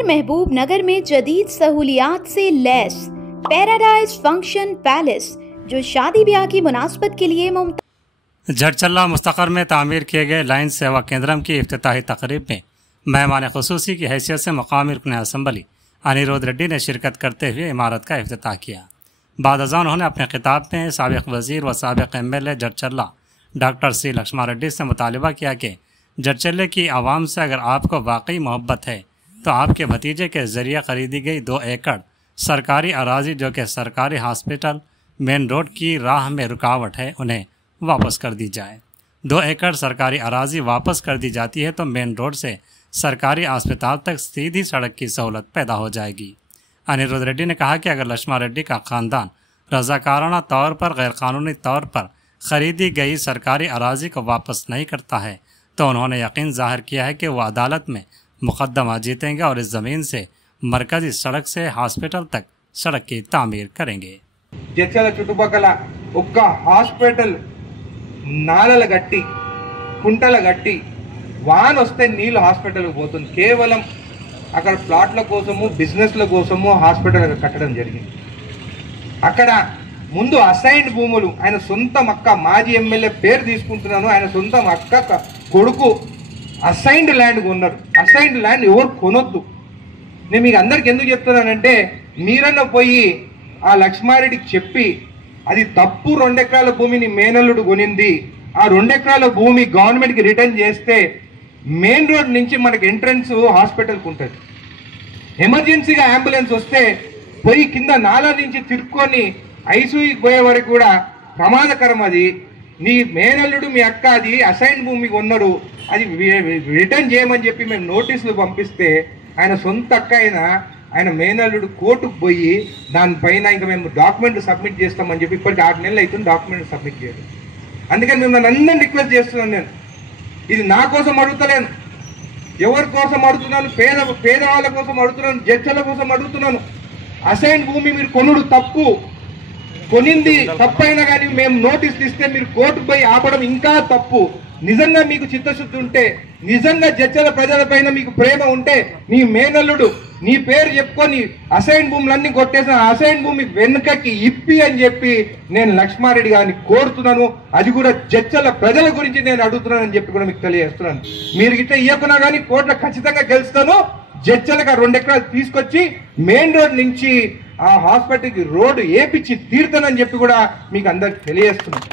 शहर महबूब नगर में जदीद सहूलियात से लैस पैराडाइज फंक्शन पैलेस जो शादी ब्याह की मुनासबत के लिए झटचल्ला मुस्तकर में तामीर किए गए लाइन सेवा केंद्रम की इफ्तिताही तकरीब में मेहमान खुसूसी की हैसियत से मकामी रुकन असम्बली अनिरुद्ध रेड्डी ने शिरकत करते हुए इमारत का इफ्तिताह किया। बाद अज़ां उन्होंने अपने खिताब में साबिक़ वज़ीर व साबिक़ MLA झटचल्ला डॉक्टर C लक्ष्मण रेड्डी से मुतालबा किया कि झटचल्ले की आवाम से अगर आपको वाकई मोहब्बत है तो आपके भतीजे के ज़रिए ख़रीदी गई 2 एकड़ सरकारी अराजी जो कि सरकारी हॉस्पिटल मेन रोड की राह में रुकावट है उन्हें वापस कर दी जाए। 2 एकड़ सरकारी अराजी वापस कर दी जाती है तो मेन रोड से सरकारी अस्पताल तक सीधी सड़क की सहूलत पैदा हो जाएगी। अनिरुद्ध रेड्डी ने कहा कि अगर लक्ष्मण रेड्डी का ख़ानदान रज़ाकाराना तौर पर गैरकानूनी तौर पर ख़रीदी गई सरकारी अराजी को वापस नहीं करता है तो उन्होंने यकीन ज़ाहिर किया है कि वो अदालत में मुकदमा जीतेंगे और इस ज़मीन से मरकज़ी सड़क से हॉस्पिटल तक सड़क की तामीर करेंगे। జడ్చల చుట్టుపక్కల ఒక్క హాస్పిటల్ నాలల గట్టి కుంటల గట్టి వాన వస్తే నీళ్ళు హాస్పిటల్కి పోతుంది. కేవలం అక్కడ ప్లాట్ల కోసము బిజినెస్ల కోసము హాస్పిటల్ కట్టడం జరిగింది. అక్కడ ముందు అసైన్డ్ భూములు ఆయన సొంతం అక్క మాజీ MLA పేరు తీసుకుంటున్నాను, ఆయన సొంతం అక్క కొడుకు అసైన్డ్ ల్యాండ్ కొన్నారు. అసైన్డ్ ల్యాండ్ ఎవరు కొనొద్దు. నేను మీకు అందరికి ఎందుకు చెప్తున్నానంటే మీరన్న పోయి ఆ లక్ష్మారెడ్డికి చెప్పి అది తప్పు 2 ఎకరాల భూమిని మేనల్లుడు కొనింది, ఆ 2 ఎకరాల భూమి గవర్నమెంట్కి రిటర్న్ చేస్తే మెయిన్ రోడ్ నుంచి మనకి ఎంట్రన్స్ హాస్పిటల్కి ఉంటుంది. ఎమర్జెన్సీగా అంబులెన్స్ వస్తే పోయి కింద నాలా నుంచి తిరుక్కొని ఐసీయూకి పోయే వరకు కూడా ప్రమాదకరం. అది నీ మేనల్లుడు మీ అక్క అది అసైన్ భూమి కొన్నారు, అది రిటర్న్ చేయమని చెప్పి మేము నోటీసులు పంపిస్తే ఆయన సొంత అక్క ఆయన మేనల్లుడు కోర్టుకు పోయి దానిపైన ఇంకా మేము డాక్యుమెంట్ సబ్మిట్ చేస్తామని చెప్పి ఇప్పటికి 6 నెలలు అవుతుంది డాక్యుమెంట్ సబ్మిట్ చేయడం. అందుకని మిమ్మల్ని అందరినీ రిక్వెస్ట్ చేస్తున్నాను. నేను ఇది నా కోసం అడుగుతలేను, ఎవరి కోసం అడుగుతున్నాను, పేదవాళ్ళ కోసం అడుగుతున్నాను, జడ్చల కోసం అడుగుతున్నాను. అసైన్ భూమి మీరు కొనుడు తప్పు, కొనింది తప్పైనా కానీ మేము నోటీసులు ఇస్తే మీరు కోర్టుకు పోయి ఆపడం ఇంకా తప్పు. నిజంగా మీకు చిత్తశుద్ధి ఉంటే, నిజంగా జడ్చల ప్రజలపైన మీకు ప్రేమ ఉంటే నీ మేనల్లుడు నీ పేరు చెప్పుకొని అసైన్ భూములన్నీ కొట్టేసిన అసైన్ భూమి వెనుకకి ఇప్పి అని చెప్పి నేను లక్ష్మారెడ్డి గారిని కోరుతున్నాను. అది కూడా జడ్చల ప్రజల గురించి నేను అడుగుతున్నానని చెప్పి కూడా మీకు తెలియజేస్తున్నాను. మీరు ఇట్లా ఇవ్వకున్నా కానీ కోర్టులో ఖచ్చితంగా గెలుస్తాను. జడ్చలకు 2 ఎకరాలు తీసుకొచ్చి మెయిన్ రోడ్ నుంచి ఆ హాస్పిటల్కి రోడ్డు ఏపిచ్చి తీరుతానని చెప్పి కూడా మీకు అందరికి తెలియజేస్తున్నాను.